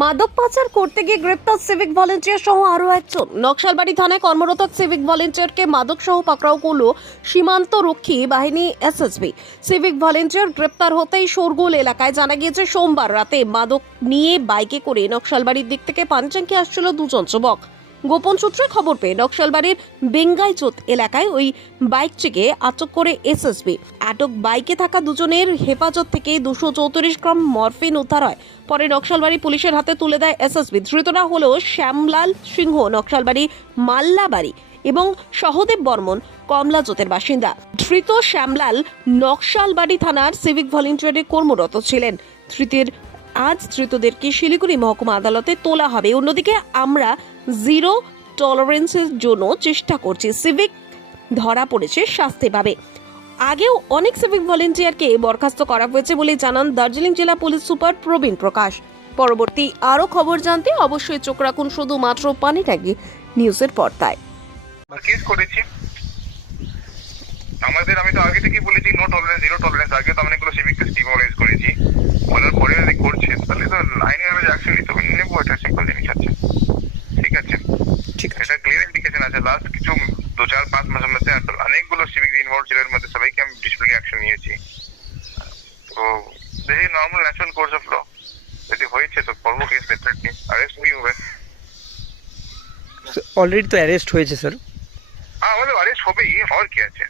মাদক পাচার করতে গিয়ে গ্রেপ্তার সিভিক ভলেন্টিয়ার সহ আরও একজন। নকশালবাড়ি থানায় কর্মরত সিভিক ভলেন্টিয়ারকে মাদক সহ পাকড়াও করল সীমান্ত রক্ষী বাহিনী এসএসবি। সিভিক ভলেন্টিয়ার গ্রেপ্তার হতেই শোরগোল এলাকায় জানা গিয়েছে, সোমবার রাতে মাদক নিয়ে বাইকে করে নকশালবাড়ির দিক থেকে পানচাঙ্কি আসছিল দুজন যুবক। গোপন সূত্রে খবর পেয়ে নকশালবাড়ির বেঙ্গাইচোত এলাকায় ওই বাইকটিকে আটক করে এসএসবি। আটক বাইকে থাকা দুজনের হেফাজত থেকে দুশো চৌত্রিশ গ্রাম মরফিন উদ্ধার হয়। পরে নকশালবাড়ি পুলিশের হাতে তুলে দেয় এসএসবি। ধৃতরা হল শ্যামলাল সিংহ নকশালবাড়ি মাল্লাবাড়ি এবং সহদেব বর্মন কমলাজোতের বাসিন্দা। ধৃত শ্যামলাল নকশালবাড়ি থানার সিভিক ভলেন্টিয়ারে কর্মরত ছিলেন। ধৃতের আজ ধৃতদেরকে শিলিগুড়ি মহকুমা আদালতে তোলা হবে। অন্যদিকে আমরা জিরো টলারেন্সের জন্য চেষ্টা করছি। সিভিক ধরা পড়েছে শাস্তি পাবে আগেও অনেক সিভিক ভলেন্টিয়ারকে বরখাস্ত করা হয়েছে বলে জানান দার্জিলিং জেলা পুলিশ সুপার প্রবীণ প্রকাশ। পরবর্তী আরও খবর জানতে অবশ্যই চোখ রাখুন শুধুমাত্র পানিটাকি নিউজের পর্দায়। আমাদের, আমি তো আগে থেকেই বলেছি নো টলারেন্স জিরো টলারেন্স আগে তো আমি অনেকগুলো সিভিক টেস্ট ডিমোরাইজ করেছি বলার পরে যদি করছে তাহলে তো আইনি ভাবে অ্যাকশন নিতে হবে নেব এটা সিম্পল জিনিস আছে ঠিক আছে? ঠিক আছে। এটা ক্লিয়ার ইন্ডিকেশন আছে। লাস্ট কিছু দু চার পাঁচ মাসের মধ্যে অনেকগুলো সিভিক ইনভলভ ছিল এর মধ্যে সবাইকে আমি ডিসিপ্লিনারি অ্যাকশন নিয়েছি। তো দেখি normal natural course of law যদি হয়েছে তো করব কেস ডেফিনেটলি অ্যারেস্ট भी হবে। অলরেডি তো অ্যারেস্ট হয়েছে স্যার হ্যাঁ আমাদের অ্যারেস্ট হবেই আর কি আছে?